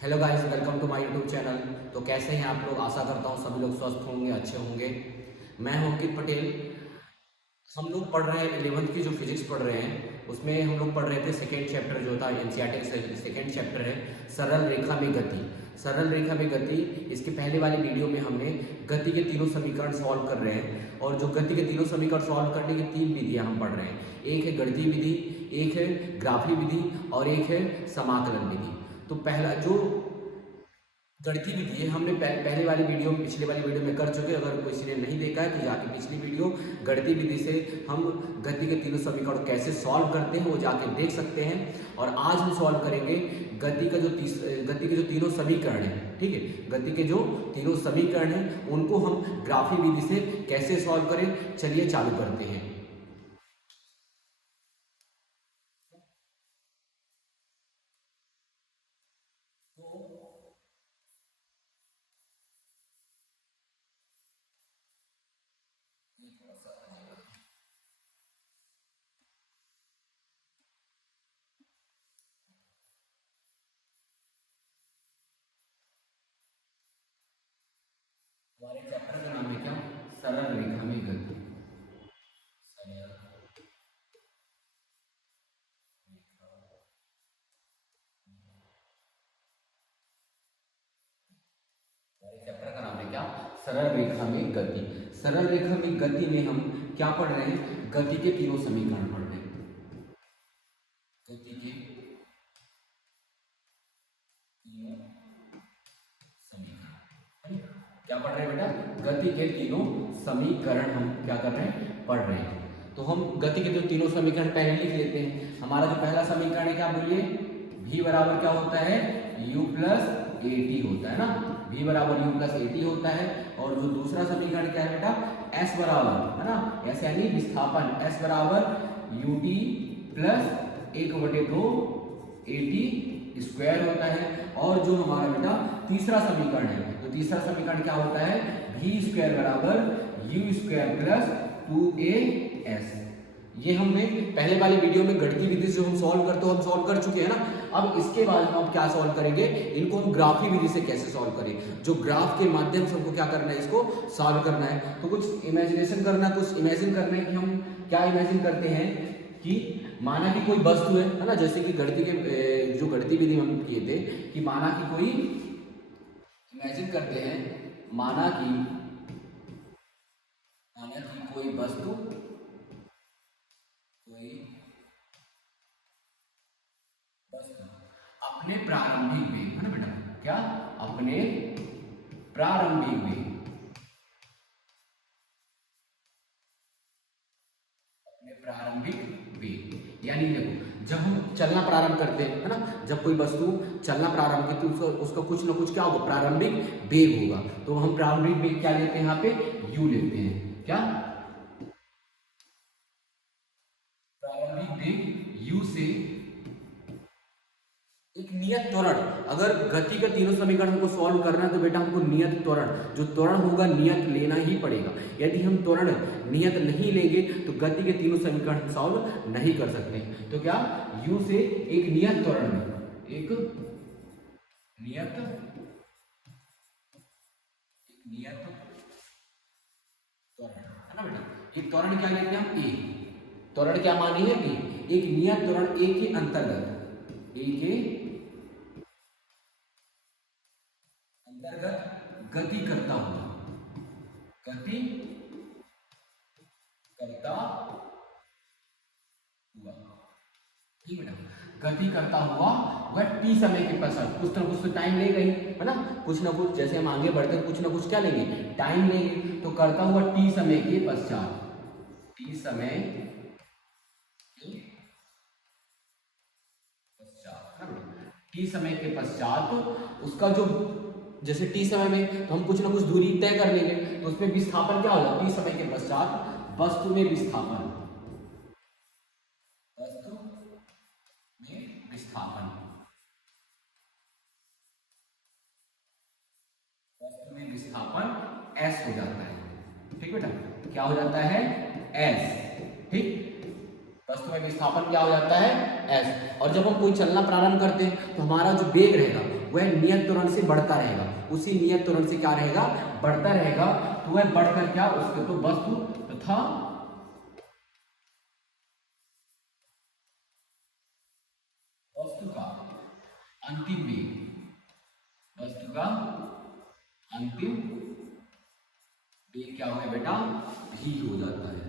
Hello guys, welcome to my YouTube channel. तो कैसे हैं आप लोग? आशा करता हूँ सभी लोग स्वस्थ होंगे, अच्छे होंगे। मैं हूं अंकित पटेल। हम लोग पढ़ रहे हैं 11th की जो फिजिक्स पढ़ रहे हैं उसमें हम लोग पढ़ रहे थे सेकेंड चैप्टर जो था एनसीईआरटी का सेकेंड चैप्टर है सरल रेखा में गति। सरल रेखा में गति, इसके पहले वाले वीडियो में हमने गति के तीनों समीकरण सॉल्व कर रहे हैं। और जो गति के तीनों समीकरण सॉल्व करने की तीन विधियां हम पढ़ रहे हैं। एक है गणितीय विधि, एक है ग्राफी विधि और एक है समाकलन विधि। तो पहला जो गणितीय विधि है हमने पहले वाली वीडियो में पिछले वाली वीडियो में कर चुके। अगर किसी ने नहीं देखा है तो जाके पिछली वीडियो गणितीय विधि से हम गति के तीनों समीकरण कैसे सॉल्व करते हैं वो जाके देख सकते हैं। और आज हम सॉल्व करेंगे गति के जो तीनों समीकरण हैं। ठीक है, गति के जो तीनों समीकरण हैं उनको हम ग्राफी विधि से कैसे सॉल्व करें, चलिए चालू करते हैं। हमारे चैप्टर का नाम है क्या? सरल रेखा में गति। हमारे चैप्टर का नाम है क्या? सरल रेखा में गति। सरल रेखा में गति में हम क्या पढ़ रहे हैं? गति के तीनों समीकरण पढ़ रहे हैं। गति के तीनों समीकरण क्या पढ़ रहे हैं बेटा? गति के तीनों समीकरण हम क्या कर रहे हैं? पढ़ रहे हैं। तो हम गति के जो तीनों समीकरण पहले लिख लेते हैं। हमारा जो पहला समीकरण है क्या बोलिए? v बराबर क्या होता है? u प्लस ए टी होता है ना। v बराबर u प्लस ए टी होता है। और जो दूसरा समीकरण क्या है बेटा? s बराबर है ना, s यानी विस्थापन, s बराबर U T plus 1/2 A T square होता है। और जो हमारा बेटा तीसरा समीकरण है, तो तीसरा समीकरण क्या होता है? v स्क्वायर बराबर यू स्क्वायर प्लस 2as। ये हमने पहले वाले वीडियो में गणितीय विधि से जो हम सॉल्व करते हो हम सॉल्व कर चुके हैं ना। अब इसके बाद हम क्या सॉल्व करेंगे? इनको हम ग्राफी विधि से कैसे सॉल्व करें, जो ग्राफ के माध्यम से हमको क्या करना है, इसको सॉल्व करना है। तो कुछ इमेजिनेशन करना, कुछ इमेजिन करना है कि हम क्या इमेजिन करते हैं कि माना कि कोई वस्तु है ना, जैसे कि गणितीय के जो गणितीय विधि हम किए थे कि माना कि कोई इमेजिन करते हैं, माना कि कोई वस्तु अपने प्रारंभिक वेग है ना बेटा, क्या? अपने प्रारंभिक वेग, अपने प्रारंभिक वेग यानी देखो जब हम चलना प्रारंभ करते हैं है ना, जब कोई वस्तु चलना प्रारंभ करती है तो उसका कुछ ना कुछ क्या होगा? प्रारंभिक वेग होगा। तो हम प्रारंभिक वेग क्या लेते हैं? यहाँ पे u लेते हैं। क्या? प्रारंभिक वेग u से एक नियत त्वरण, अगर गति का तीनों समीकरण हमको सॉल्व करना है तो बेटा हमको नियत त्वरण, जो त्वरण होगा नियत लेना ही पड़ेगा। यदि हम त्वरण नियत नहीं लेंगे तो गति के तीनों समीकरण हम सॉल्व नहीं कर सकते। तो क्या? u से एक नियत त्वरण में, एक नियत त्वरण है ना बेटा। एक त्वरण क्या लेते हैं हम? a। त्वरण क्या मानी है? a। एक नियत त्वरण a के अंतर्गत, गति करता हुआ, ठीक बेटा, गति करता हुआ वह टी समय के पश्चात, कुछ ना कुछ तो टाइम लेगा ही है ना, कुछ ना कुछ, जैसे हम आगे बढ़ते हैं कुछ ना कुछ क्या लेंगे? टाइम लेंगे। तो करता हुआ टी समय के पश्चात, टी समय के पश्चात उसका जो, जैसे टी समय में तो हम कुछ ना कुछ दूरी तय कर लेंगे, तो उसमें विस्थापन क्या होगा? टी समय के पश्चात वस्तु में विस्थापन, s हो जाता है। ठीक बेटा, क्या हो जाता है? s। ठीक, वस्तु में विस्थापन क्या हो जाता है? s। और जब हम कोई चलना प्रारंभ करते हैं तो हमारा जो वेग रहेगा वह नियत त्वरण से बढ़ता रहेगा, उसी नियत त्वरण से क्या रहेगा, बढ़ता रहेगा। तो वह बढ़कर क्या, उसके तो वस्तु तथा वस्तु का अंतिम वेग, वस्तु का अंतिम वेग क्या होगा बेटा, भी हो जाता है।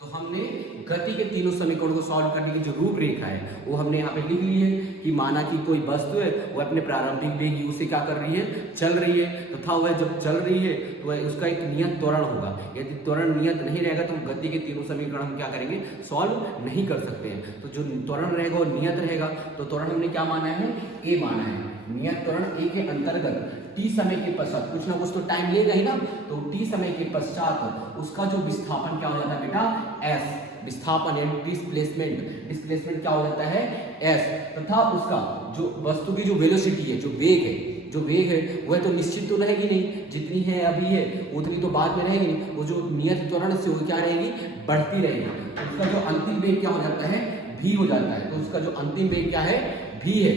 तो हमने गति के तीनों समीकरणों को सॉल्व करने की जो रूपरेखा है वो हमने यहाँ पे लिख ली है कि माना कि कोई वस्तु है वो अपने प्रारंभिक वेग u से क्या कर रही है, चल रही है, तथा वह जब चल रही है तो वह उसका एक नियत त्वरण होगा। यदि त्वरण नियत नहीं रहेगा तो गति के तीनों समीकरण हम क्या करेंगे, सॉल्व नहीं कर सकते हैं। तो जो त्वरण रहेगा वो नियत रहेगा, तो त्वरण हमने क्या माना है, a माना है। नियत त्वरण a के अंतर्गत t समय के पश्चात, कुछ ना कुछ तो टाइम लेगा ही ना, तो t समय के पश्चात उसका जो विस्थापन क्या हो जाता है बेटा, s, विस्थापन यानी डिस्प्लेसमेंट, डिस्प्लेसमेंट क्या हो जाता है, s, तथा उसका जो वस्तु की जो वेलोसिटी है, जो वेग है, जो वेग है वह तो निश्चित तो रहेगी नहीं, जितनी है अभी है उतनी तो बाद में रहेगी नहीं, वो जो नियत त्वरण से वो क्या रहेगी, बढ़ती रहेगी। तो उसका जो अंतिम वेग क्या हो जाता है, v हो जाता है। तो उसका जो अंतिम वेग क्या है, v है,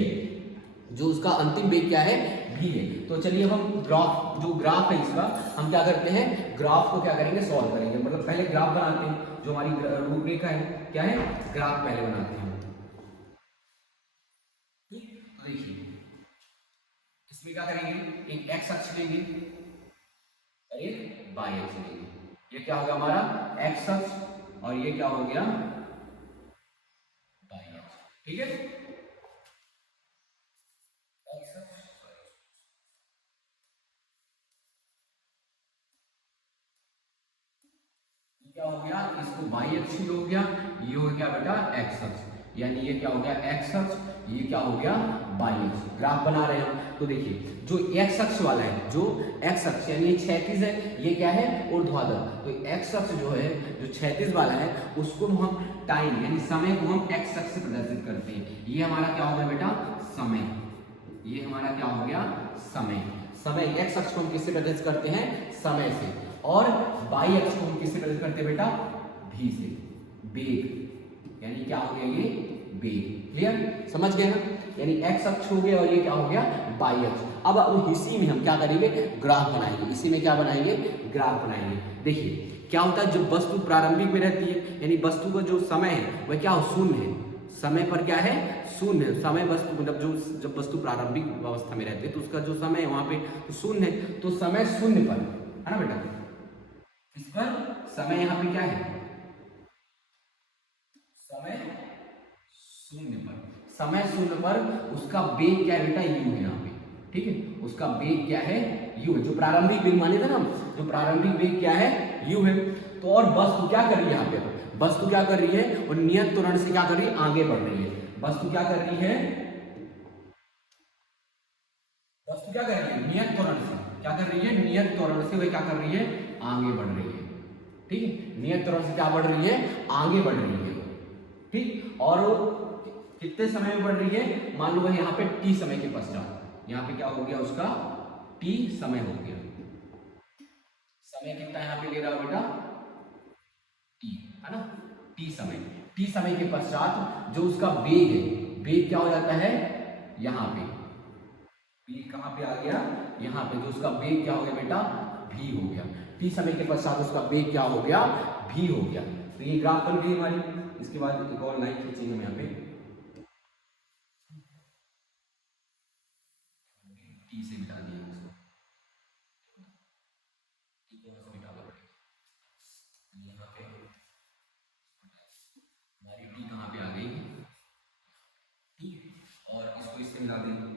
जो उसका अंतिम वेग क्या है, v है। तो चलिए अब हम ग्राफ, जो ग्राफ है इसका हम क्या करते हैं, ग्राफ को क्या करेंगे, सॉल्व करेंगे। मतलब पहले ग्राफ बनाते हैं, जो हमारी रूपरेखा है क्या है, ग्राफ पहले बनाते हैं। ठीक, तो देखिए इसमें क्या करेंगे, एक एक्स अक्ष लेंगे और एक वाई अक्ष लेंगे। ये क्या होगा हमारा एक्स अक्ष और ये क्या हो गया, वाई अक्ष। ठीक है, क्या हो गया, इसको वाई अक्ष हो गया, ये हो गया बेटा एक्स अक्ष, यानी ये क्या हो गया एक्स अक्ष, ये क्या हो गया वाई अक्ष। ग्राफ बना रहे हैं हम, तो देखिए जो एक्स अक्ष वाला है, जो एक्स अक्ष यानी ये क्षैतिज है, ये क्या है ऊर्ध्वाधर। तो एक्स अक्ष जो है, जो क्षैतिज वाला है, उसको हम टाइम यानी समय को हम एक्स अक्ष से प्रदर्शित करते हैं। ये हमारा क्या हो गया बेटा, समय, ये हमारा क्या हो गया, समय। समय एक्स अक्ष को हम किससे प्रदर्शित करते हैं, समय से, और वाई अक्ष को हम किससे प्रदर्शित करते हैं बेटा, भी से, वेग, यानी क्या हो गया ये वेग। क्लियर, समझ गए ना, यानी एक्स अक्ष हो गया और ये क्या हो गया वाई अक्ष। अब इसी में हम क्या करेंगे, ग्राफ बनाएंगे, इसी में क्या बनाएंगे, ग्राफ बनाएंगे। देखिए क्या होता है, जब वस्तु प्रारंभिक में रहती है, यानी वस्तु का जो समय है वह क्या हो, शून्य है, समय पर क्या है, शून्य। समय वस्तु मतलब जो जब वस्तु प्रारंभिक अवस्था में रहती है तो उसका जो समय है वहां पे शून्य है, तो समय शून्य पर है ना बेटा, इस पर समय यहाँ पे क्या है, समय शून्य पर, समय शून्य पर उसका वेग क्या है बेटा, u है यहाँ पे। ठीक है, उसका वेग क्या है, u है, जो प्रारंभिक वेग माने थे ना, जो प्रारंभिक वेग क्या है, u है। तो और वस्तु क्या कर रही है यहाँ पे, वस्तु क्या कर रही है, और नियत त्वरण से क्या कर रही है, आगे बढ़ रही है। वस्तु क्या कर रही है, वस्तु क्या कर रही है, नियत त्वरण से क्या कर रही है, नियत त्वरण से वह क्या कर रही है, आगे बढ़ रही है। ठीक है, नियत त्वरण से क्या बढ़ रही है, आगे बढ़ रही है। ठीक, और कितने समय में बढ़ रही है, मान लो वह यहाँ पे t समय के पश्चात, यहाँ पे क्या हो गया उसका t समय हो गया। समय कितना यहाँ पे ले रहा है बेटा, t है ना, t समय, t समय के पश्चात जो उसका वेग है, वेग क्या हो जाता है, यहाँ पे वेग कहाँ पे आ गया, यहाँ पे, जो उसका वेग क्या हो गया बेटा, v हो गया। t समय के पश्चात उसका वेग क्या हो गया, v हो गया। तो ये ग्राफ बन गई हमारी। इसके बाद एक और लाइन खींचेंगे हम यहाँ पे, टी से मिटा दिया उसको, यहाँ पे हमारी टी कहाँ पे आ गई, ठीक है, और इसको इससे मिला देंगे।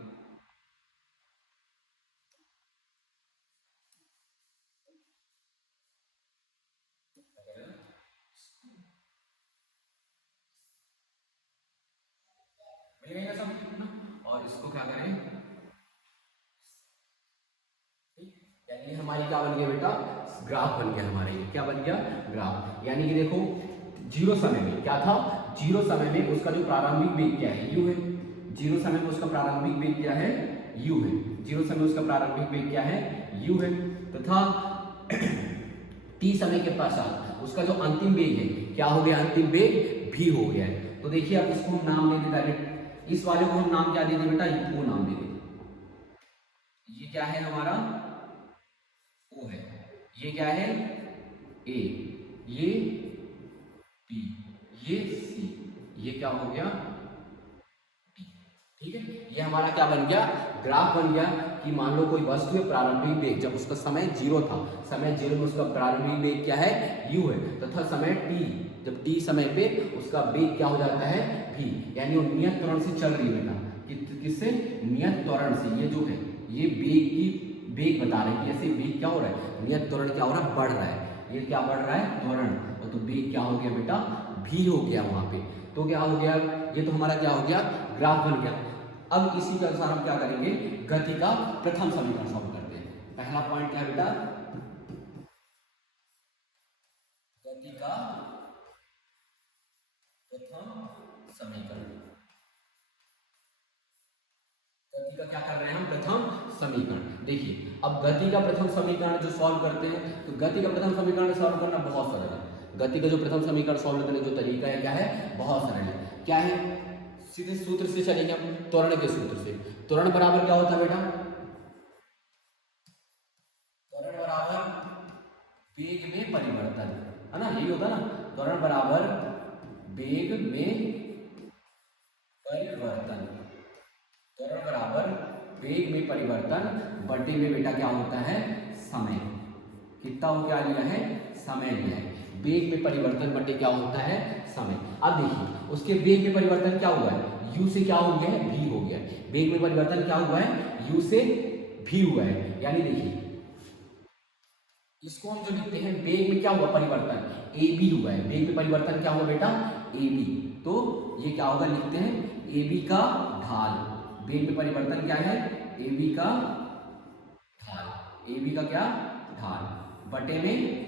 मिलेगा सब ना, और इसको क्या करें, यानी हमारी क्या बन गया बेटा, ग्राफ बन गया हमारे, क्या बन गया, ग्राफ। यानी कि देखो जीरो समय में क्या था, जीरो समय में उसका जो प्रारंभिक वेग क्या है, u है। जीरो समय में उसका प्रारंभिक वेग क्या है, u है। जीरो समय उसका प्रारंभिक वेग क्या है, u है, तथा t समय के पश्चात उसका जो अंतिम वेग है क्या हो गया, अंतिम वेग v हो गया है। तो देखिए अब इसको हम नाम दे दें डायरेक्ट, इस वाले को हम नाम क्या दे दें बेटा, वो नाम दे दें। ये क्या है हमारा, ओ है, ये क्या है ए, ये बी, ये सी, ये क्या हो गया डी। ठीक है, ये हमारा क्या बन गया, ग्राफ बन गया कि मान लो कोई वस्तु है, प्रारंभिक वेग जब उसका समय 0 था, समय 0 में उसका प्रारंभिक वेग क्या है, u है, तथा समय t, जब t समय पे उसका वेग क्या हो जाता है v, यानी वो नियत त्वरण से चल रही है बेटा, किससे, नियत त्वरण से। ये जो है ये वेग की वेग बता रहे हैं कि ऐसे वेग क्या हो रहा है, नियत त्वरण क्या हो रहा है, बढ़ रहा है, ये क्या बढ़ रहा है, त्वरण, तो वेग क्या हो गया बेटा, v हो गया वहां पे। तो क्या हो गया, ये तो हमारा क्या हो गया, ग्राफ बन गया। अब इसी के अनुसार हम क्या करेंगे, गति का प्रथम समीकरण सॉल्व करते हैं। पहला पॉइंट क्या है बेटा, गति का प्रथम समीकरण। गति का क्या कर रहे हैं हम, प्रथम समीकरण। देखिए अब गति का प्रथम समीकरण जो सॉल्व करते हैं, तो गति का प्रथम समीकरण सॉल्व करना बहुत सरल है। गति का जो प्रथम समीकरण सॉल्व करने का जो तरीका है क्या है, बहुत सरल है। क्या है, सीधे सूत्र से चलेंगे हम, त्वरण के सूत्र से। त्वरण बराबर क्या होता है बेटा, त्वरण बराबर वेग में परिवर्तन, है ना, यही होता ना, त्वरण बराबर वेग में परिवर्तन, त्वरण बराबर वेग में परिवर्तन बटे में बेटा क्या होता है, समय। कितना हो क्या लिया है, समय लिया है। वेग में परिवर्तन बटे क्या होता है, समय। अब देखिए उसके वेग में परिवर्तन क्या हुआ है, u से क्या हो गया है, v हो गया है। वेग में परिवर्तन क्या हुआ है, u से v हुआ है, यानी देखिए इसको हम जो लिखते हैं, वेग में क्या हुआ परिवर्तन, ab हुआ है। वेग में परिवर्तन क्या हुआ बेटा, ab, तो ये क्या होगा, लिखते हैं ab का ढाल। वेग में परिवर्तन क्या है, ab का ढाल, ab का क्या ढाल बटे में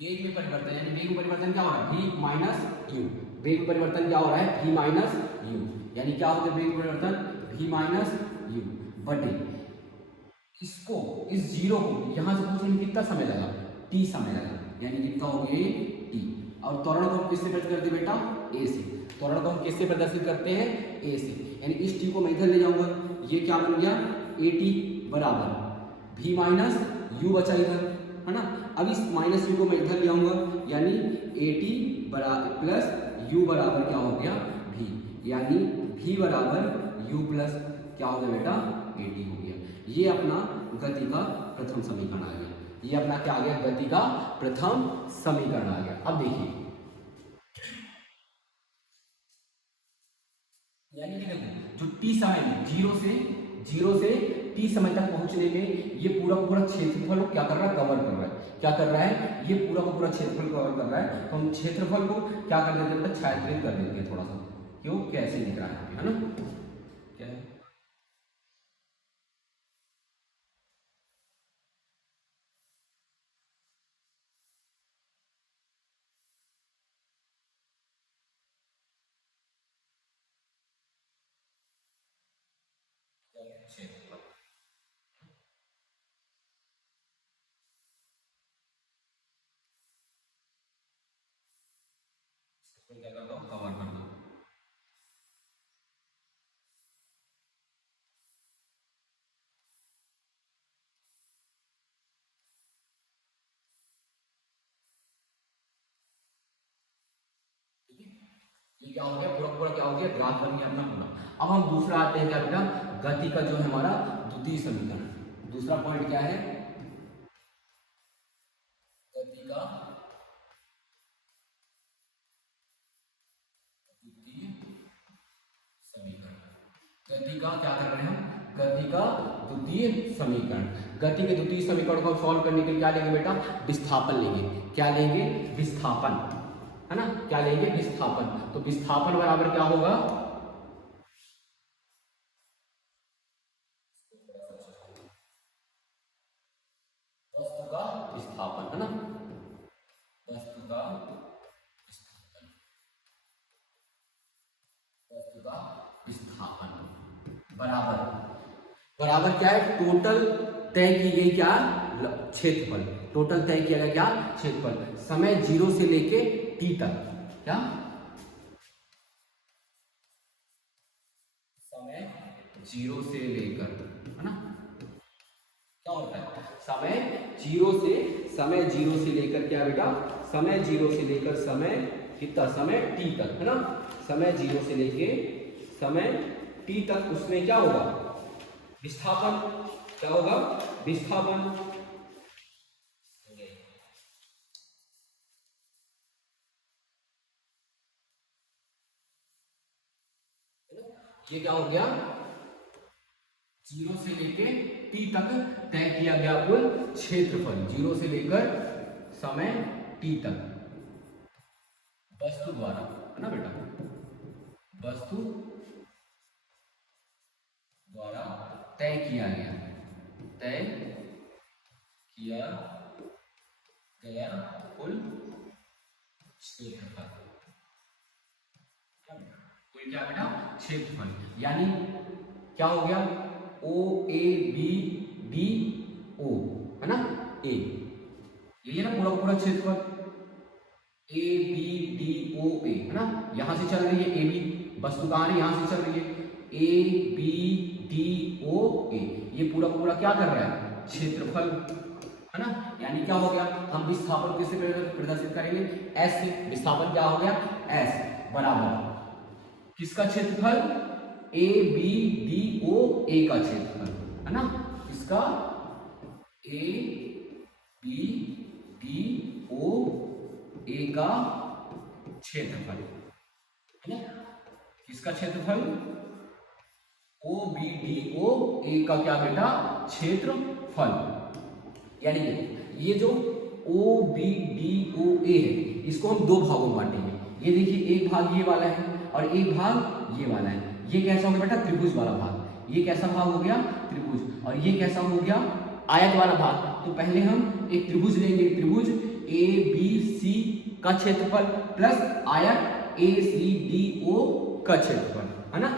वेग में परिवर्तन, यानी वेग में परिवर्तन क्या हो रहा है, v माइनस यू। वेग में परिवर्तन क्या हो रहा है, v माइनस यू, यानी क्या हो गया वेग में परिवर्तन, v माइनस यू बटे इसको, इस जीरो को यहां से पूछने में कितना समय लगा, t समय लगा, यानी कितना हो गया t। और त्वरण को हम किससे प्रदर्शित करते हैं बेटा, a से। त्वरण को हम किससे प्रदर्शित करते हैं, a से, यानी इस t को मैं इधर ले जाऊंगा, ये क्या बन गया at बराबर v माइनस यू बचा इधर, है ना। अब इस माइनस यू को मैं इधर ले आऊंगा, यानी at बराबर प्लस यू बराबर क्या हो गया v, यानी v बराबर u प्लस क्या हो गया बेटा at हो गया। ये अपना गति का प्रथम समीकरण आ गया, ये अपना क्या आ गया, गति का प्रथम समीकरण आ गया। अब देखिए यानी कि देखो जो t समय में जीरो से t समय तक पहुंचने में ये पूरा पूरा क्षेत्रफल क्या कर रहा है, कवर कर रहा है। क्या कर रहा है, ये पूरा का पूरा क्षेत्रफल कवर कर रहा है। तो हम क्षेत्रफल को क्या कर देते हैं, छायांकित कर देते हैं थोड़ा सा, क्यों, कैसे दिख रहा है ना, क्या है क्षेत्रफल। क्या करता हूँ, कवर कर दो। ये क्या हो गया, पूरा पूरा क्या हो गया, ग्राफ बन गया अपना पूरा। अब हम दूसरा आते हैं क्या बेटा, गति का जो है हमारा द्वितीय समीकरण। दूसरा पॉइंट क्या है, गति का द्वितीय समीकरण। गति का क्या कर रहे हैं हम, गति का द्वितीय समीकरण। गति के द्वितीय समीकरण को सॉल्व करने के लिए क्या लेंगे बेटा, विस्थापन लेंगे। क्या लेंगे, विस्थापन, है ना, क्या लेंगे, विस्थापन। तो विस्थापन बराबर क्या होगा, वस्तु का विस्थापन, है ना, वस्तु का विस्थापन, वस्तु का विस्थापन बराबर बराबर क्या है, टोटल तय की गई क्या, क्षेत्रफल। टोटल तय किया गया क्या, क्षेत्रफल। समय 0 से लेके t तक, क्या समय 0 से लेकर, है ना, क्या होता है, समय 0 से लेकर क्या बेटा, समय 0 से लेकर समय कितना, समय t तक, है ना, समय 0 से लेके समय t तक, उसमें क्या होगा, विस्थापन। क्या होगा, विस्थापन। ये क्या हो गया, 0 से लेके t तक तय किया गया कुल क्षेत्रफल, 0 से लेकर समय t तक वस्तु द्वारा, है ना बेटा, वस्तु द्वारा तय किया गया, तय किया गया कुल क्षेत्रफल। कुल क्या बेटा, क्षेत्रफल। यानी क्या हो गया, ओ ए बी डी ओ, है ना, ए, ये ना पूरा पूरा क्षेत्रफल, ए बी डी ओ ए, है ना, यहां से चल रही है ए बी, वस्तु कहां है, यहां से चल रही है, ए बी डी ओ ए, ये पूरा पूरा क्या कर रहा है, क्षेत्रफल, है ना। यानी क्या हो गया, हम विस्थापन किससे प्रदर्शित करेंगे, एस से। विस्थापन क्या हो गया, एस बराबर किसका क्षेत्रफल, ए बी डी ओ ए का क्षेत्रफल, है ना, इसका ए बी डी ओ ए का क्षेत्रफल, है ना, किसका क्षेत्रफल, ओ बी डी ओ ए का क्या बेटा, क्षेत्रफल। यानी ये जो ओ बी डी ओ ए है, इसको हम दो भागों में बांटेंगे। ये देखिए, एक भाग ये वाला है और एक भाग ये वाला है। ये कैसा हो गया बेटा, त्रिभुज वाला भाग। ये कैसा भाग हो गया, त्रिभुज। और ये कैसा हो गया, आयत वाला भाग। तो पहले हम एक त्रिभुज लेंगे, त्रिभुज ए बी सी का क्षेत्रफल प्लस आयत ए सी डी ओ का क्षेत्रफल, है ना।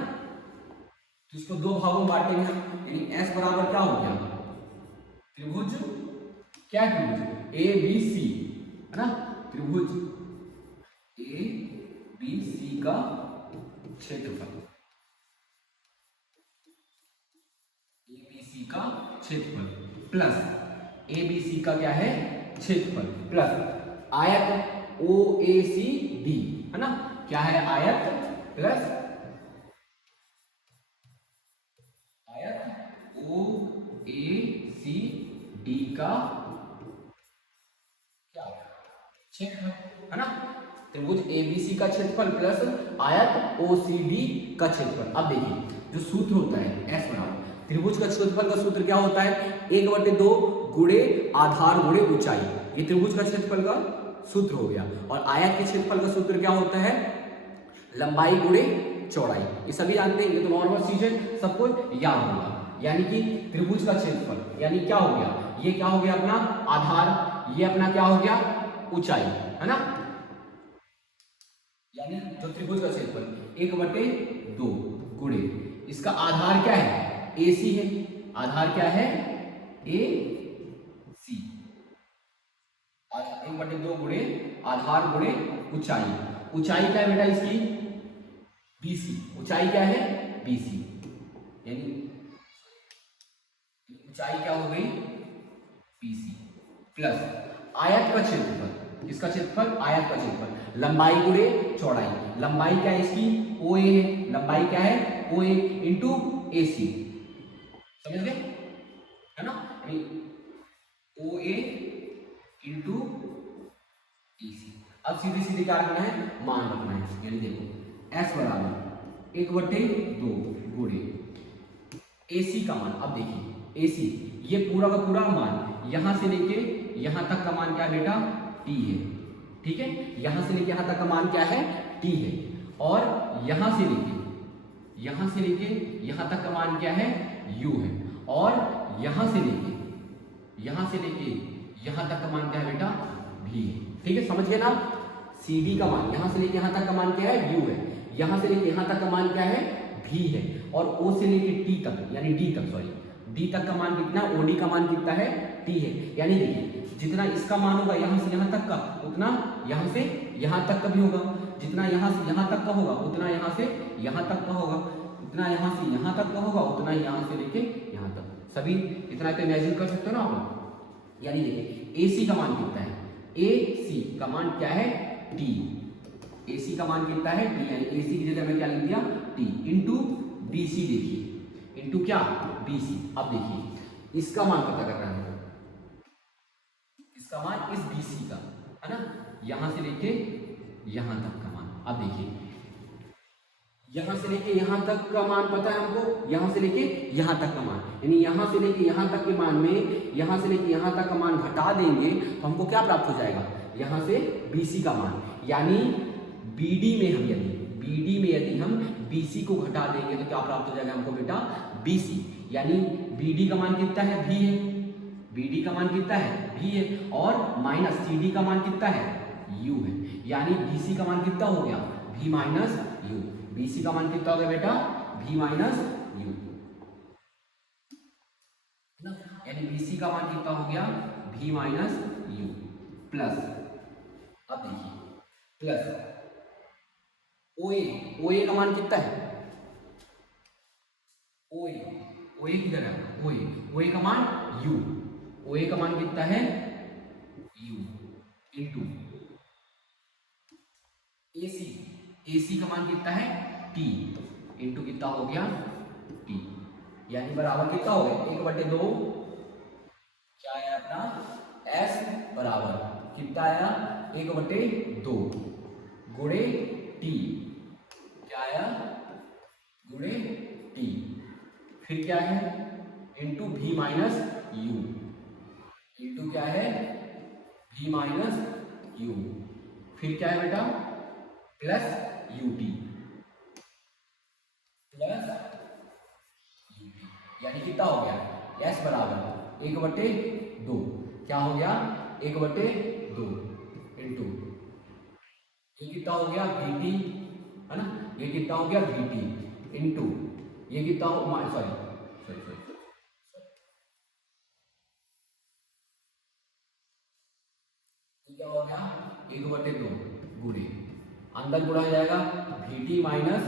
तो इसको दो भागों में बांटेंगे हम, यानी एस बराबर क्या हो गया, त्रिभुज, क्या त्रिभुज, ए बी सी, है ना, त्रिभुज ए बी सी का क्षेत्रफल, ए बी सी का क्षेत्रफल प्लस ए बी सी का क्या है, क्षेत्रफल प्लस आयत ओ ए सी डी, है ना, क्या है, आयत प्लस आयत ओ ए सी डी का क्या क्षेत्रफल, है ना। त्रिभुज एबीसी का क्षेत्रफल प्लस आयत ओसीडी का क्षेत्रफल। अब देखिए, जो सूत्र होता है एस बराबर, त्रिभुज का क्षेत्रफल का सूत्र क्या होता है, 1/2 गुणे आधार गुणे ऊंचाई। ये त्रिभुज का क्षेत्रफल का सूत्र हो गया। और आयत के क्षेत्रफल का सूत्र क्या होता है, लंबाई गुणे चौड़ाई। ये सभी जानते हैं, ये तो नॉर्मल चीज है, सबको याद होगा। यानी कि त्रिभुज का क्षेत्रफल यानी क्या हो गया, ये क्या हो गया अपना आधार, ये अपना क्या हो गया ऊंचाई, है ना। यानी जो त्रिभुज का क्षेत्रफल 1/2 गुणे इसका आधार क्या है, ए सी है। आधार क्या है, ए सी। 1/2 गुणे आधार गुणे ऊंचाई। ऊंचाई क्या है बेटा इसकी, बीसी। ऊंचाई क्या है, बीसी। यानी ऊंचाई क्या हो गई, बीसी प्लस आयत का क्षेत्रफल। किसका क्षेत्रफल, आयत का क्षेत्रफल। लंबाई गुणे चौड़ाई। लंबाई क्या है इसकी, ओ ए है। लंबाई क्या है, ओ ए इंटू ए सी। समझ गए, है ना, ओ ए इंटू ए सी। अब सीधे सीधे क्या रखना है, मान रखना है। यानी देखो एस बराबर 1/2 गुणे ए सी का मान। अब देखिए ए सी, ये पूरा का पूरा मान यहां से लेके यहां तक का मान क्या है बेटा, टी है। ठीक है, यहां से लेके यहां तक का मान क्या है, टी है। और यहां से लेके यहां तक का मान क्या है, यू है। और यहां से लेके यहां तक का मान क्या है बेटा, भी है। ठीक है, समझ गए ना। सी डी का मान यहां से लेके यहां तक का मान क्या है, यू है। यहां से लेके यहां तक का मान क्या है, भी है। और ओ से लेके टी तक यानी डी तक, सॉरी डी तक का मान कितना है, ओडी का मान कितना है, टी है। यानी देखिए जितना इसका मान होगा यहाँ से यहाँ तक का, उतना यहाँ से यहाँ तक का भी होगा। जितना यहाँ से यहाँ तक का होगा उतना यहाँ से यहाँ तक का होगा। उतना यहाँ से यहाँ तक का होगा उतना यहाँ से लेके यहाँ तक। सभी इतना तो इमेजिन कर सकते हो ना आप। यानी देखिए AC का मान कितना है, AC का मान क्या है, T। AC का मान कितना है, T। यानी AC की जगह में क्या लिख दिया, T इंटू BC। देखिए इंटू क्या, BC। अब देखिए इसका मान पता करना है हमको, इसका मान इस BC का है ना, यहां से लेके यहां तक का मान। अब देखिए यहां से लेके यहां तक का मान पता है हमको, यहां से लेके यहां तक का मान, यानी यहां से लेके यहां तक के मान में यहां से लेके यहां तक का मान घटा देंगे तो हमको क्या प्राप्त हो जाएगा, यहां से BC का मान। यानी BD में यदि हम BC को घटा देंगे तो क्या प्राप्त हो जाएगा हमको बेटा, BC। यानी BD का मान कितना है, V है। BD का मान कितना है, V है। और माइनस CD का मान कितना है, U है। यानी BC का मान कितना हो गया, V माइनस U। BC का मान कितना हो गया बेटा, V माइनस U। यानी BC का मान कितना हो गया, V माइनस U प्लस, अब देखिए प्लस OA का मान कितना है, OA किधर है, OA का मान U। OA का मान कितना है, U इंटू AC का मान कितना है, T इंटू कितना हो गया, T। यानी बराबर कितना हो गया, 1/2 क्या है अपना, S बराबर कितना आया, 1/2 गुणे T। क्या आया, गुणे T। फिर क्या है, into V minus U। Into क्या है, V माइनस U। फिर क्या है बेटा, प्लस UT, प्लस UT। यानी कितना हो गया, S बराबर 1/2 क्या हो गया, 1/2 इंटू ये कितना हो गया, VT है ना, ये कितना हो गया, VT इंटू ये कितना हो, सॉरी क्या हो गया, 1/2 गुणे अंदर गुणा हो जाएगा VT minus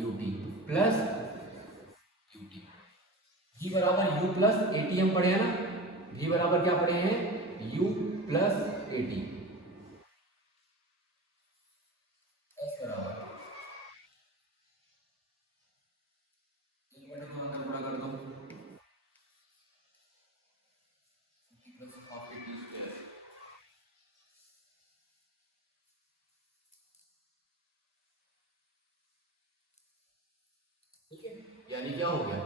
UT plus UT। V बराबर U प्लस AT हम पढ़े हैं ना, V बराबर क्या पढ़े हैं, U प्लस AT। S बराबर 1/2 अंदर गुणा कर दो, प्लस हाफ AT स्क्वायर। ठीक है, यानी क्या हो गया,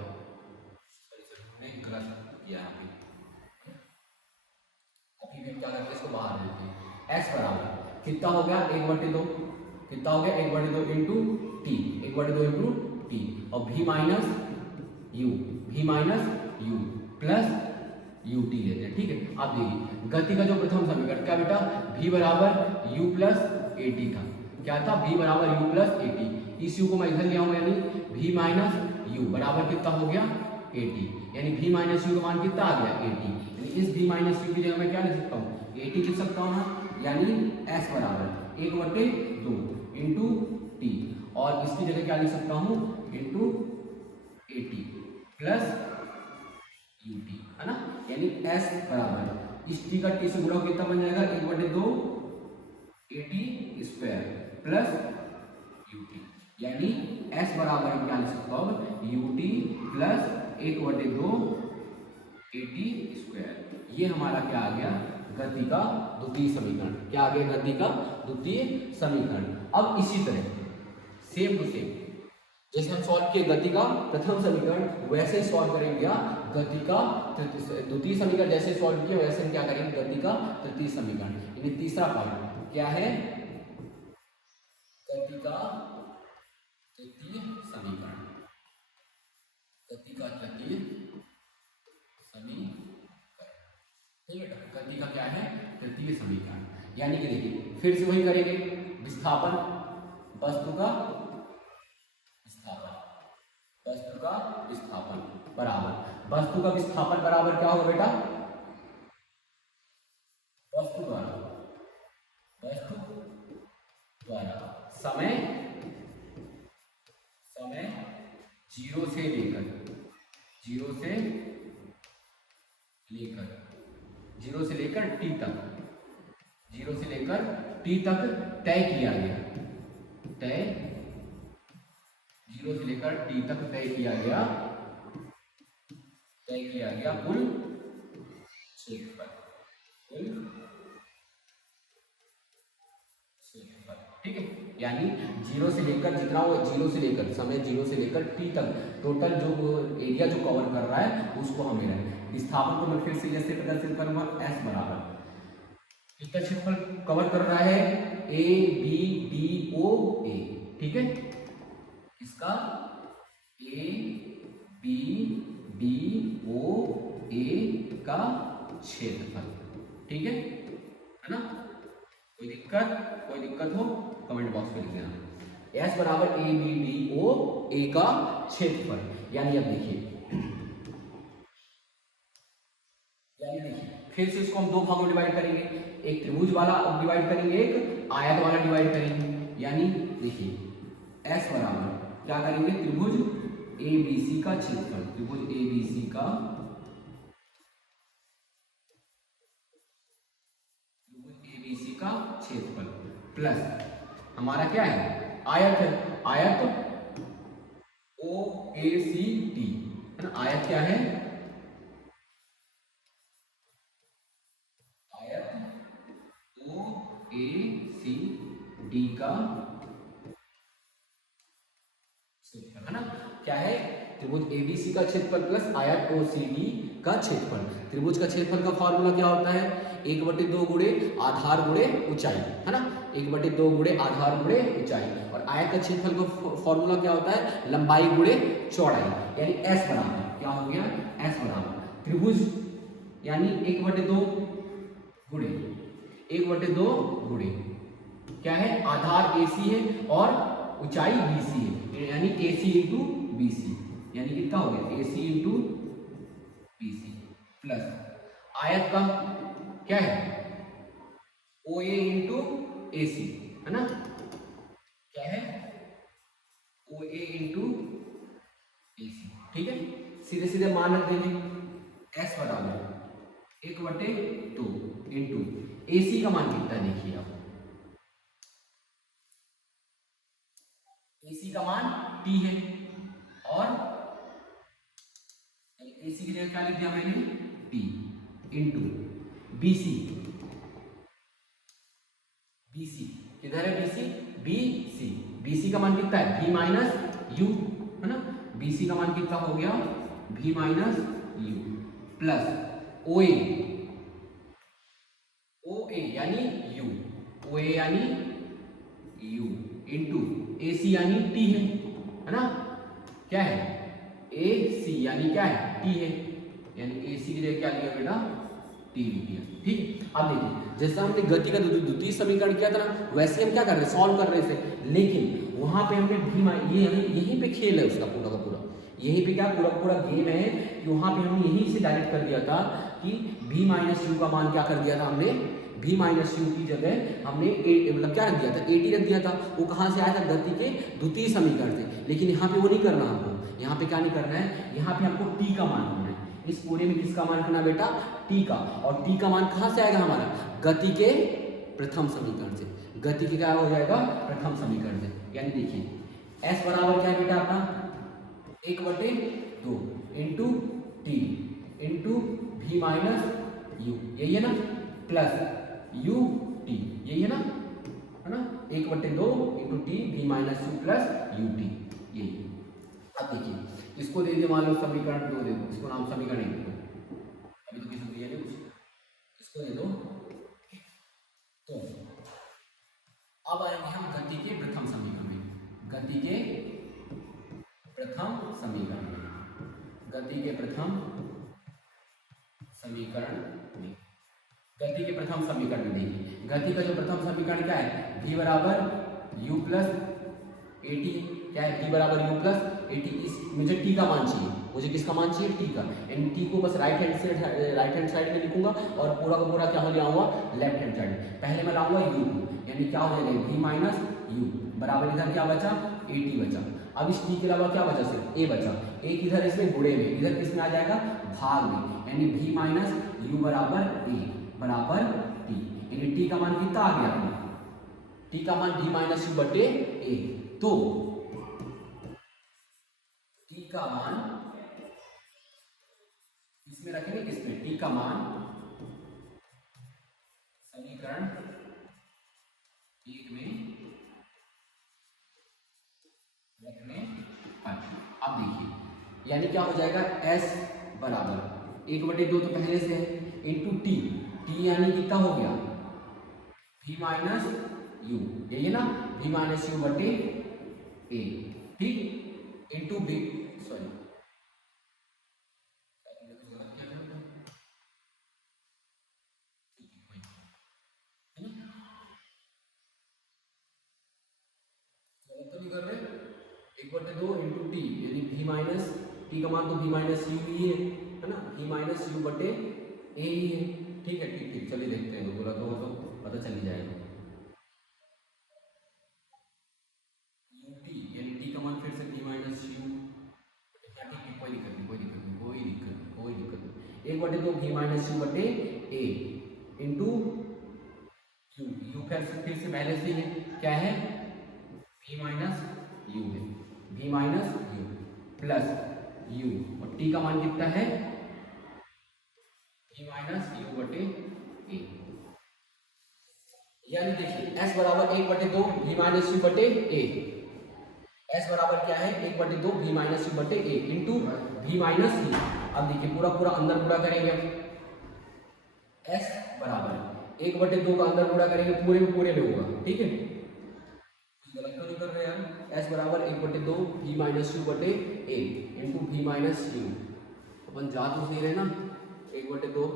सॉरी हमने गलत किया यहाँ पे। अभी भी क्या करते हैं, इसको बाहर लेते हैं। S बराबर कितना हो गया, 1/2 कितना हो गया, 1/2 इंटू T, 1/2 इंटू T। और V minus U plus UT लेते हैं। ठीक है, अब देखिए गति का जो प्रथम समीकरण क्या बेटा, V बराबर U प्लस AT था। क्या था, V बराबर U प्लस AT। इस U को मैं इधर ले आऊंगा, यानी V माइनस U बराबर कितना हो गया, AT। यानी V माइनस U का मान कितना आ गया, AT। यानी इस V माइनस U की जगह मैं क्या लिख सकता हूँ, AT लिख सकता हूँ ना। यानी S बराबर 1/2 इंटू T, और इसकी जगह क्या लिख सकता हूँ, इंटू AT प्लस UT है ना। यानी S बराबर इस T का T से गुणा कितना बन जाएगा, 1/2 AT स्क्वायर प्लस UT। यानी S बराबर हम क्या लिख सकते हो, UT प्लस 1/2 AT स्क्वायर। ये हमारा क्या आ गया, गति का द्वितीय समीकरण। क्या आ गया, गति का द्वितीय समीकरण। अब इसी तरह सेम टू सेम जैसे हम सॉल्व किए गति का प्रथम समीकरण, वैसे ही सॉल्व करेंगे गति का द्वितीय समीकरण। जैसे सॉल्व किया वैसे हम क्या करेंगे, गति का तृतीय समीकरण। यानी तीसरा पार्ट क्या है, गति का तृतीय समीकरण। गति का तृतीय समीकरण, ठीक है, गति का क्या है, तृतीय समीकरण। यानी कि देखिए फिर से वही करेंगे, विस्थापन वस्तु का विस्थापन, का विस्थापन बराबर, वस्तु का विस्थापन बराबर क्या होगा बेटा, वस्तु द्वारा समय जीरो से लेकर टी तक तय किया गया, जीरो से लेकर टी तक तय किया गया कुल क्षेत्रफल, ठीक है। यानी जीरो से लेकर जितना वो समय जीरो से लेकर टी तक टोटल जो एरिया जो कवर कर रहा है उसको हमें विस्थापन को मैं फिर से जैसे प्रदर्शित करूंगा, एस बराबर कितना क्षेत्रफल कवर कर रहा है, ए बी डी ओ ए, ठीक है। इसका ए बी डी ओ ए का क्षेत्रफल, ठीक है ना। कोई दिक्कत हो कमेंट बॉक्स में लिख देना। एस बराबर ए बी डी ओ ए का क्षेत्रफल, यानी अब देखिए फिर से इसको हम दो भागों में डिवाइड करेंगे, एक त्रिभुज वाला डिवाइड करेंगे, एक आयत वाला डिवाइड करेंगे। यानी देखिए एस बराबर क्या करेंगे, त्रिभुज एबीसी का क्षेत्रफल, त्रिभुज एबीसी का क्षेत्रफल प्लस हमारा क्या है, आयत ओ ए सी डी है ना। आयत क्या है, आयत ओ ए सी डी का क्षेत्रफल है ना। क्या है, त्रिभुज एबीसी का क्षेत्रफल प्लस आयत ओ सी डी का क्षेत्रफल। त्रिभुज का क्षेत्रफल का फॉर्मूला क्या होता है, 1/2 गुणे आधार गुणे ऊंचाई है ना, 1/2 गुणे आधार गुणे ऊंचाई। और आयत का क्षेत्रफल का फॉर्मूला क्या होता है, लंबाई गुणे चौड़ाई। यानी एस बराबर क्या हो गया, एस बराबर त्रिभुज यानी 1/2 गुणे क्या है, आधार एसी है और ऊंचाई बीसी है, यानी एसी इंटू बीसी, यानी कितना हो गया, एसी इंटू बीसी प्लस आयत का क्या है, ओ ए इंटू ए सी है ना। क्या है, ओ ए इंटू ए सी, ठीक है। सीधे सीधे मान रख देंगे, एस बराबर 1/2 इंटू ए सी का मान कितना है, देखिए आप ए सी का मान टी है और ए सी की जगह क्या लिख दिया मैंने, टी इंटू बीसी किधर है, बीसी का मान कितना है, v माइनस यू है ना। बीसी का मान कितना हो गया, v minus U plus O A यानी यू इंटू ए सी यानी टी है ना। क्या है, ए सी यानी क्या है, टी है, यानी ए सी की जगह क्या लिया बेटा, टी लिख दिया, ठीक है। अब देखिए जैसा हमने गति का द्वितीय समीकरण किया था ना, वैसे हम क्या कर रहे हैं, सॉल्व कर रहे थे, लेकिन वहां पे हमने यहीं पे खेल है उसका पूरा का पूरा, यहीं पे क्या पूरा गेम है कि वहां पे हमने यहीं से डायरेक्ट कर दिया था कि v माइनस यू का मान क्या कर दिया था हमने, v माइनस यू की जगह हमने मतलब क्या रख दिया था, एटी रख दिया था। वो कहाँ से आया था, गति के द्वितीय समीकरण से। लेकिन यहाँ पे वो नहीं करना हमको, यहाँ पे क्या नहीं करना है, यहाँ पे हमको t का मान करना है। इस पूरे में किसका मान करना बेटा, t का। और t का मान कहाँ से आएगा हमारा, गति के प्रथम समीकरण से। गति के क्या हो जाएगा, प्रथम समीकरण से। यानी देखिए s बराबर क्या है बेटा अपना, 1/2 into t into v minus u, यही है ना, प्लस यू टी, यही है ना 1/2 into T V minus U plus U T, यही। अब देखिए इसको दे दिए मान लो समीकरण 2 दे दो, इसको नाम समीकरण 1 दे दो, अभी तो किसी को दिया नहीं कुछ, इसको दे दो। तो अब आएंगे हम गति के प्रथम समीकरण में, गति के प्रथम समीकरण में गति के प्रथम समीकरण में देखिए, गति का जो प्रथम समीकरण क्या है, v बराबर u प्लस ए टी क्या है, टी बराबर यू प्लस ए टी। इस मुझे टी का मान चाहिए, मुझे किसका मान चाहिए, टी का। यानी टी को बस राइट हैंड साइड में लिखूंगा और पूरा का पूरा क्या हो जाऊंगा, लेफ्ट हैंड साइड। पहले मैं लाऊंगा यू को, यानी क्या हो जाएगा v माइनस यू बराबर इधर क्या बचा, ए टी बचा। अब इस टी के अलावा क्या बचा, सिर्फ ए बचा। ए किधर इसमें गुणे में, इधर किस में आ जाएगा, भाग में, यानी v माइनस यू बराबर ए बराबर टी। यानी टी का मान कितना आ गया, टी का मान v माइनस यू बटे ए। तो टी का मान इसमें रखेंगे, किसमें, टी का मान समीकरण एक में रखने पर। अब देखिए यानी क्या हो जाएगा, s बराबर 1/2 तो पहले से है इंटू टी, टी यानी कितना हो गया, v माइनस यू, यही है ना, v माइनस यू बटे ए, ठीक, इंटू बी, सॉरी तो नहीं कर रहे, 1/2 इंटू टी यानी v माइनस, टी का मान तो v माइनस यू ही है ना, v माइनस यू बटे ए ही है। ठीक है, ठीक ठीक, चलिए देखते हैं, बोला तो पता चल ही जाएगा। टी यानी टी का मान फिर से v माइनस यू, ठीक है, कोई दिक्कत नहीं, कोई दिक्कत नहीं, कोई दिक्कत नहीं, कोई दिक्कत नहीं। 1/2 v माइनस यू बटे ए इंटू यू, यू फिर से पहले से है क्या है, v माइनस यू है, v minus U plus you, और टी का मान कितना है, v माइनस यू बटे ए। यानी देखिए s बराबर 1/2 v माइनस यू बटे ए, s बराबर क्या है, 1/2 v माइनस यू बटे ए इंटू v माइनस यू। अब देखिए पूरा पूरा अंदर गुणा करेंगे, s बराबर 1/2 का अंदर गुणा करेंगे, पूरे में पूरे में होगा, ठीक है, गलत तो नहीं कर रहे हैं। s बराबर 1/2 v माइनस यू बटे ए इंटू v माइनस यू, अपन जा तो सही रहे ना, 1/2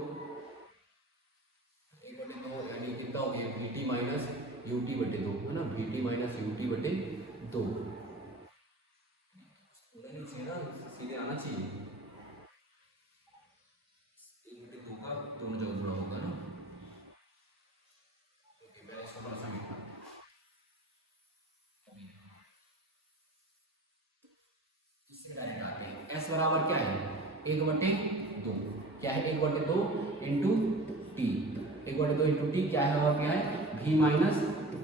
यानी कितना हो गया, vt माइनस ut बटे 2 है ना, vt माइनस ut बटे 2, ना सीधे आना चाहिए, 1/2 का दोनों जगह जुड़ा होगा ना। ओके, मैं इसको थोड़ा सा मिटा, इससे डायरेक्ट आते हैं। s बराबर क्या है, 1/2 क्या है, 1/2 इंटू टी, 1/2 इंटू टी क्या है, और क्या है, v minus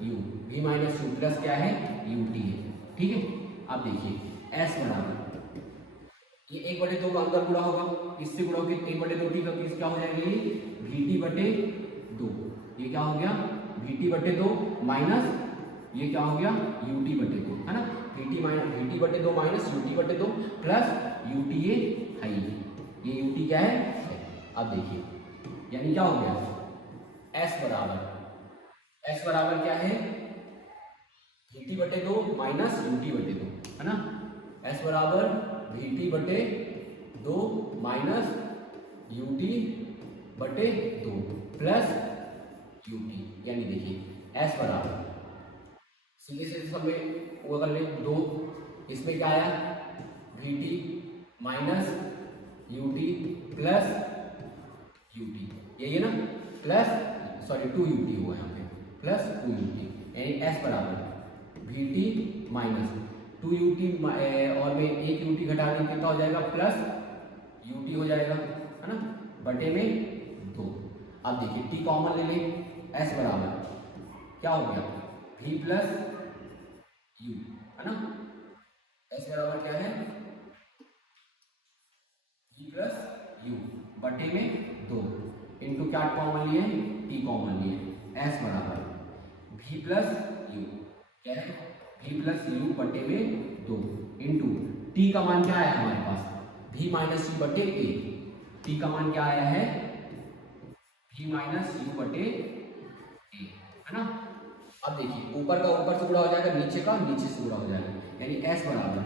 you, v minus U plus क्या है, यू टी है, ठीक है। अब देखिए s बराबर ये 1/2 का अंदर गुणा होगा, इससे गुणा होगी 1/2 टी का किस क्या हो जाएगा, ये vt बटे 2, ये क्या हो गया, vt बटे 2 माइनस ये क्या हो गया, ut बटे 2 है ना, vt बटे 2 माइनस ut बटे 2 प्लस ut ये है, ये ut क्या है। अब देखिए यानी क्या हो गया, s बराबर क्या है, vt बटे 2 माइनस ut बटे 2 है ना, s बराबर vt बटे 2 माइनस ut बटे 2 प्लस ut, यानी देखिए s बराबर सीधे से सब में वो कर ले 2, इसमें क्या आया, vt minus ut plus ut, यही है ना, प्लस सॉरी 2ut हुआ यहाँ पे, प्लस 2ut, यानी s बराबर vt माइनस 2ut और में एक ut घटा दें कितना हो जाएगा, प्लस ut हो जाएगा, है ना, बटे में 2। अब देखिए t कॉमन ले लें, s बराबर क्या हो गया, v प्लस u है ना, s बराबर क्या है, v प्लस u बटे में 2 इंटू क्या कॉमन लिए, t कॉमन लिए, s बराबर v प्लस u क्या है, v प्लस u बटे में 2 इंटू t का मान क्या आया हमारे पास, v माइनस u बटे a, t का मान क्या आया है, v माइनस u बटे a है ना। अब देखिए ऊपर का ऊपर से गुणा हो जाएगा, नीचे का नीचे से गुणा हो जाएगा, यानी s बराबर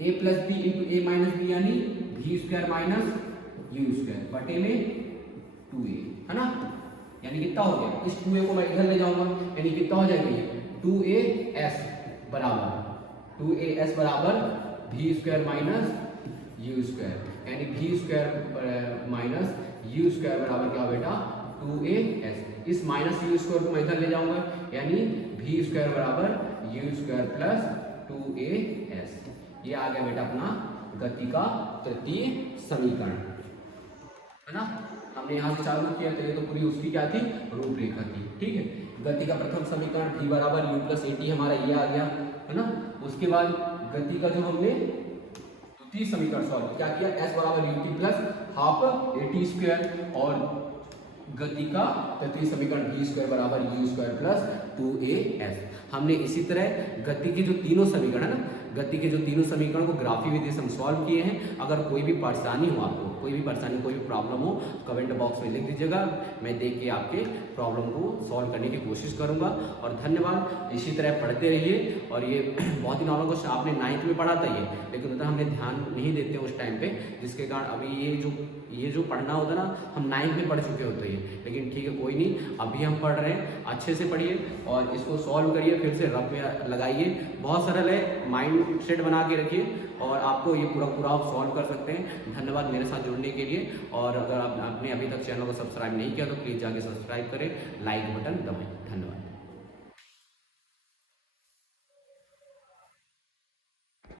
a plus b into a minus b, यानी v square minus u square बटे में 2a है ना, यानी कितना हो गया, इस 2a को मैं इधर ले जाऊंगा, यानी कितना हो जाएगा ये 2as बराबर 2as बराबर v square minus u square, यानी v square minus u square बराबर क्या बेटा 2as। इस माइनस u स्क्वायर को मैं इधर ले जाऊंगा, यानी v स्क्वायर बराबर u स्क्वायर प्लस 2as। ये आ गया बेटा अपना गति का तृतीय समीकरण, है ना। हमने यहाँ से चालू किया तो ये तो पूरी उसकी क्या थी, रूपरेखा थी, ठीक है। गति का प्रथम समीकरण v बराबर u प्लस at हमारा ये आ गया, है ना। उसके बाद गति का जो हमने द्वितीय समीकरण सॉल्व क्या किया, s बराबर ut plus half at square, और गति का तृतीय समीकरण v स्क्वायर बराबर u स्क्वायर प्लस 2as। हमने इसी तरह गति के जो तीनों समीकरण है ना, गति के जो तीनों समीकरण को ग्राफी विधि से हम सॉल्व किए हैं। अगर कोई भी परेशानी हो, आपको कोई भी परेशानी, कोई भी प्रॉब्लम हो, कमेंट बॉक्स में लिख दीजिएगा, मैं देख के आपके प्रॉब्लम को सॉल्व करने की कोशिश करूंगा। और धन्यवाद, इसी तरह पढ़ते रहिए। और ये बहुत ही नॉर्मल क्वेश्चन आपने 9th में पढ़ा था ये, लेकिन उतना हमने ध्यान नहीं देते उस टाइम पे, जिसके कारण अभी ये जो पढ़ना होता ना, हम 9th में पढ़ चुके होते हैं। लेकिन ठीक है, कोई नहीं, अभी हम पढ़ रहे हैं, अच्छे से पढ़िए और इसको सॉल्व करिए, फिर से रफ में लगाइए। बहुत सरल है, माइंड सेट बना के रखिए और आपको ये पूरा आप सॉल्व कर सकते हैं। धन्यवाद मेरे साथ जुड़ने के लिए। और अगर आपने अभी तक चैनल को सब्सक्राइब नहीं किया तो प्लीज़ जाके सब्सक्राइब करें, लाइक बटन दबाएं। धन्यवाद।